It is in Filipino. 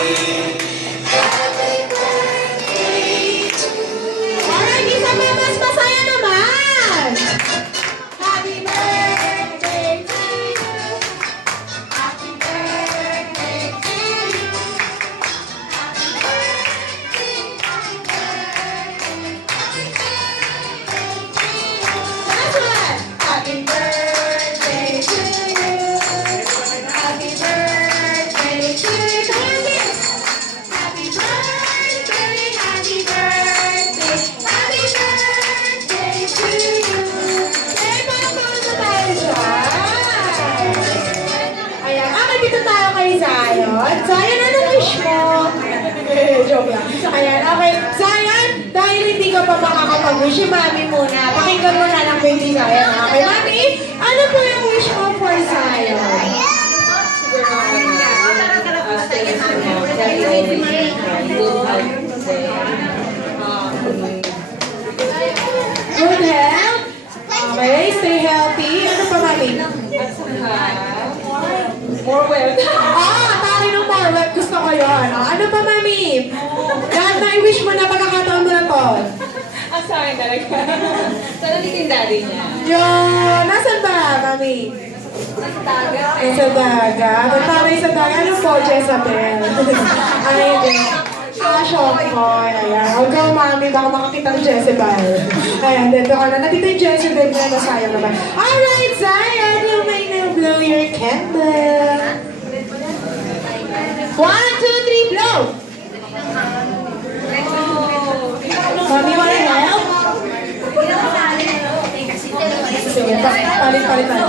Alright, isa pa mas masaya naman! Happy birthday to you! Happy birthday to you! Happy birthday, happy birthday, happy birthday to you! Last one! Happy birthday to you! Happy birthday to you! Happy birthday, happy birthday, happy birthday to you! Eh, parang mga na tayo dyan! Ayan, dito tayo kay Zion. Zion, anong wish mo? Joke lang. Ayan, okay. Zion, dahil hindi ka pa makakapag-wish, yung mami muna. Pakinggan mo na ng baby Zion. Okay, mami, ano po yung wish mo for Zion? Good health. Okay, stay healthy. Ano pa, mami? More wealth. Tayo ng more wealth. Gusto ko yun. Ano pa, mami? Lahat na i-wish mo na pagkakataon mo na to. Sa akin talaga. Sana dito yung daddy niya. Yun. Nasaan ba, mami? Sa dagat. Sa dagat. Nagtaray sa dagat. Ano po, Jezabel? Ay, hindi. Shock ko. Ayan. Huwag ka, mami. Baka makakita ng Jezebel. Ayan, dito ka na. Nandito yung Jezebel na nasayang naman. Alright, Zion. You may now blow your candle. 1, 2, 3, blow! Mami, wanna help? Sige, palit-palit tayo.